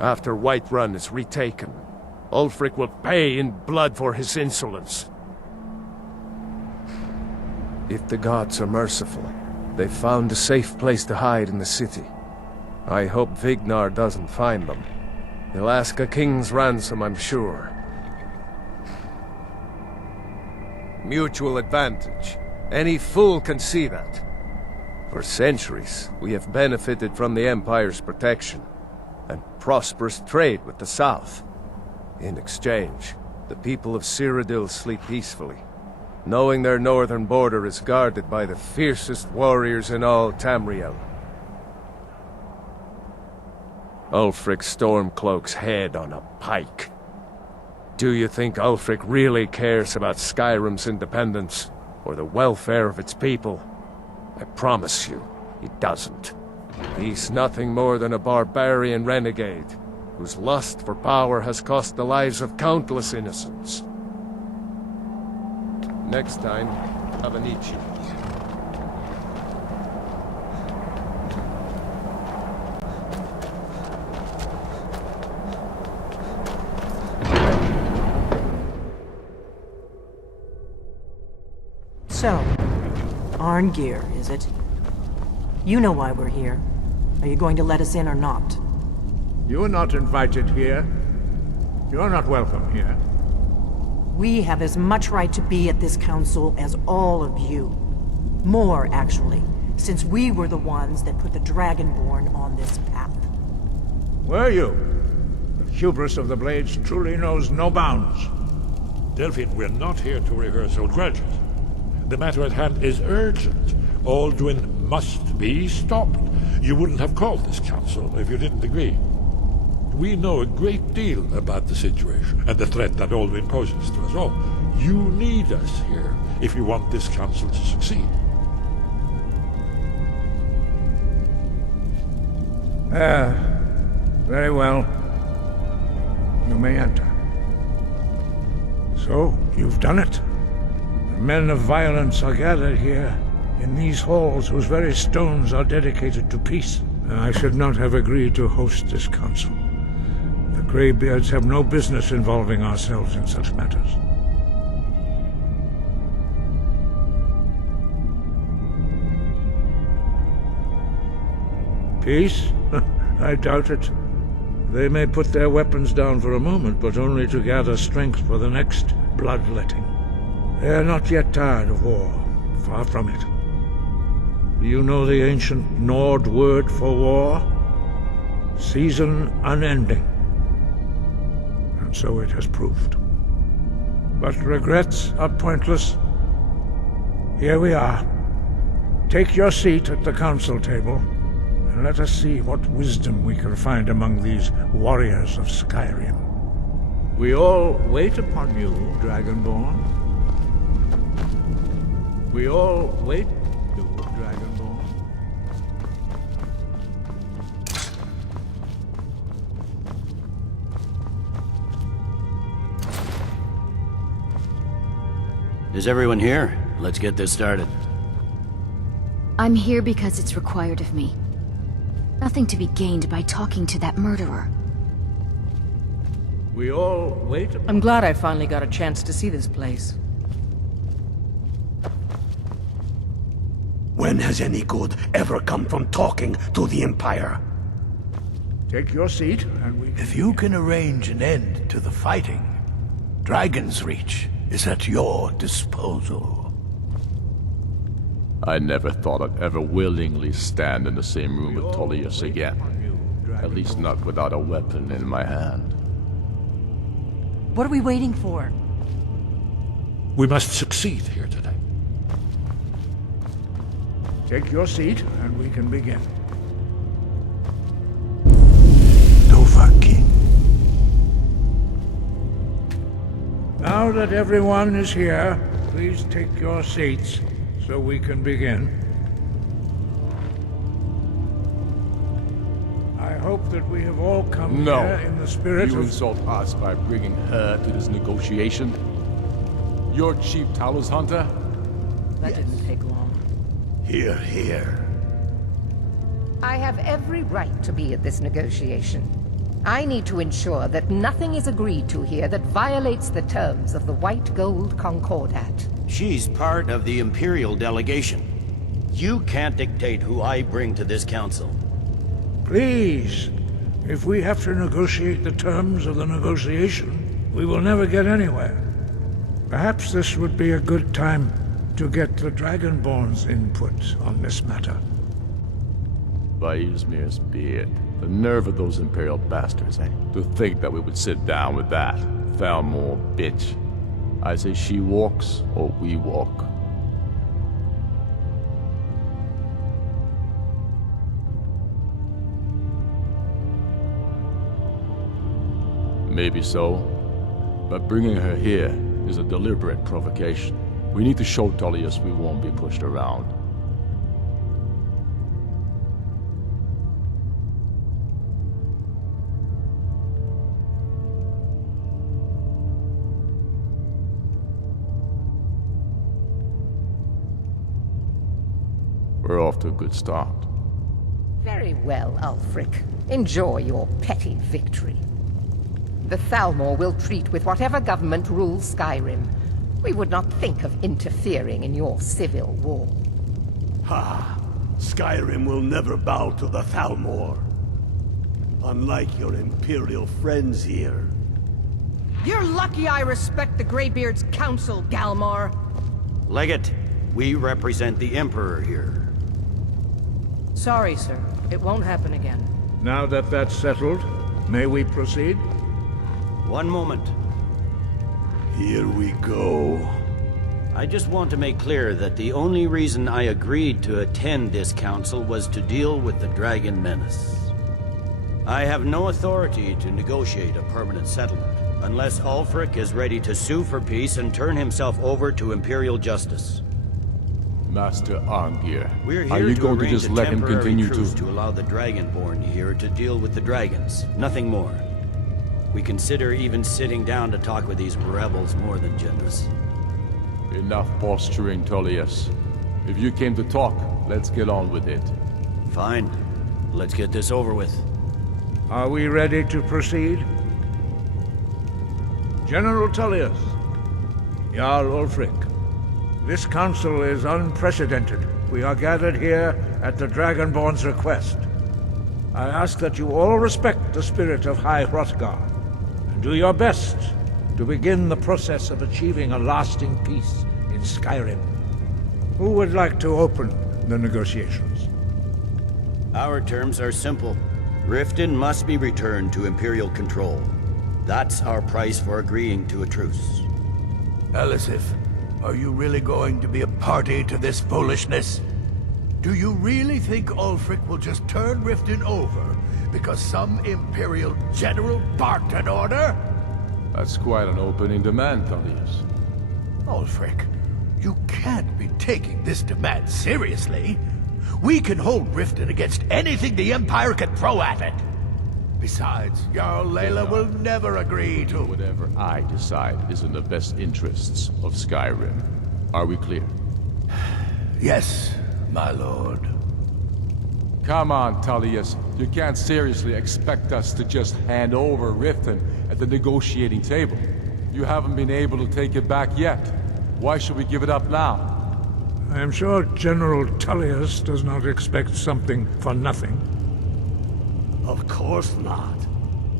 After Whiterun is retaken, Ulfric will pay in blood for his insolence. If the gods are merciful, they've found a safe place to hide in the city. I hope Vignar doesn't find them. He'll ask a king's ransom, I'm sure. Mutual advantage. Any fool can see that. For centuries, we have benefited from the Empire's protection and prosperous trade with the South. In exchange, the people of Cyrodiil sleep peacefully, knowing their northern border is guarded by the fiercest warriors in all Tamriel. Ulfric Stormcloak's head on a pike. Do you think Ulfric really cares about Skyrim's independence, or the welfare of its people? I promise you, he doesn't. He's nothing more than a barbarian renegade, whose lust for power has cost the lives of countless innocents. Next time, have an each. So, Arngeir, is it? You know why we're here. Are you going to let us in or not? You are not invited here. You are not welcome here. We have as much right to be at this council as all of you. More, actually, since we were the ones that put the Dragonborn on this path. Were you? The hubris of the Blades truly knows no bounds. Delphine, we're not here to rehearse old grudges. The matter at hand is urgent. Alduin must be stopped. You wouldn't have called this council if you didn't agree. We know a great deal about the situation and the threat that Alduin poses to us all. You need us here if you want this council to succeed. Very well. You may enter. So, you've done it. The men of violence are gathered here, in these halls whose very stones are dedicated to peace. I should not have agreed to host this council. The Greybeards have no business involving ourselves in such matters. Peace? I doubt it. They may put their weapons down for a moment, but only to gather strength for the next bloodletting. They are not yet tired of war. Far from it. Do you know the ancient Nord word for war? Season unending. And so it has proved. But regrets are pointless. Here we are. Take your seat at the council table, and let us see what wisdom we can find among these warriors of Skyrim. We all wait upon you, Dragonborn. We all wait you, Dragonborn. Is everyone here? Let's get this started. I'm here because it's required of me. Nothing to be gained by talking to that murderer. We all wait. I'm glad I finally got a chance to see this place. When has any good ever come from talking to the Empire? Take your seat, and we... If you can arrange an end to the fighting, Dragon's Reach is at your disposal. I never thought I'd ever willingly stand in the same room with Tullius again. At least not without a weapon in my hand. What are we waiting for? We must succeed here today. Take your seat, and we can begin. Dovahkiin. Now that everyone is here, please take your seats, so we can begin. I hope that we have all come here in the spirit You of... insult us by bringing her to this negotiation? Your chief Talos hunter? That didn't take long. Hear, hear. I have every right to be at this negotiation. I need to ensure that nothing is agreed to here that violates the terms of the White Gold Concordat. She's part of the Imperial delegation. You can't dictate who I bring to this council. Please, if we have to negotiate the terms of the negotiation, we will never get anywhere. Perhaps this would be a good time to get the Dragonborn's input on this matter. By Ysmir's beard. The nerve of those Imperial bastards, eh? To think that we would sit down with that. Thalmor bitch. I say she walks, or we walk. Maybe so, but bringing her here is a deliberate provocation. We need to show Tullius we won't be pushed around. We're off to a good start. Very well, Ulfric. Enjoy your petty victory. The Thalmor will treat with whatever government rules Skyrim. We would not think of interfering in your civil war. Ha! Skyrim will never bow to the Thalmor. Unlike your Imperial friends here. You're lucky I respect the Greybeard's counsel, Galmar. Legate, we represent the Emperor here. Sorry, sir. It won't happen again. Now that that's settled, may we proceed? One moment. Here we go. I just want to make clear that the only reason I agreed to attend this council was to deal with the Dragon Menace. I have no authority to negotiate a permanent settlement, unless Ulfric is ready to sue for peace and turn himself over to Imperial justice. Master Arngir, We're here are you going to arrange just a let him temporary continue truce to... to allow the Dragonborn here to deal with the dragons, nothing more. We consider even sitting down to talk with these rebels more than generous. Enough posturing, Tullius. If you came to talk, let's get on with it. Fine. Let's get this over with. Are we ready to proceed? General Tullius, Jarl Ulfric, this council is unprecedented. We are gathered here at the Dragonborn's request. I ask that you all respect the spirit of High Hrothgar, and do your best to begin the process of achieving a lasting peace in Skyrim. Who would like to open the negotiations? Our terms are simple. Riften must be returned to Imperial control. That's our price for agreeing to a truce. Elisif, are you really going to be a party to this foolishness? Do you really think Ulfric will just turn Riften over because some Imperial general barked an order? That's quite an opening demand, Tullius. Ulfric, you can't be taking this demand seriously. We can hold Riften against anything the Empire can throw at it. Besides, Jarl Layla will never agree to... Whatever I decide is in the best interests of Skyrim. Are we clear? Yes, my lord. Come on, Tullius. You can't seriously expect us to just hand over Riften at the negotiating table. You haven't been able to take it back yet. Why should we give it up now? I am sure General Tullius does not expect something for nothing. Of course not.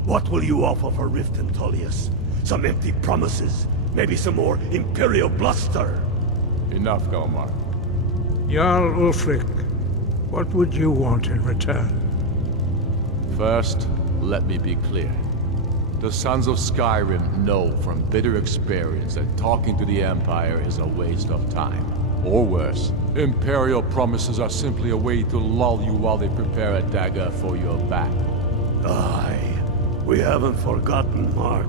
What will you offer for Riften, Tullius? Some empty promises? Maybe some more Imperial bluster? Enough, Galmar. Jarl Ulfric, what would you want in return? First, let me be clear. The Sons of Skyrim know from bitter experience that talking to the Empire is a waste of time. Or worse, Imperial promises are simply a way to lull you while they prepare a dagger for your back. Aye, we haven't forgotten, Mark.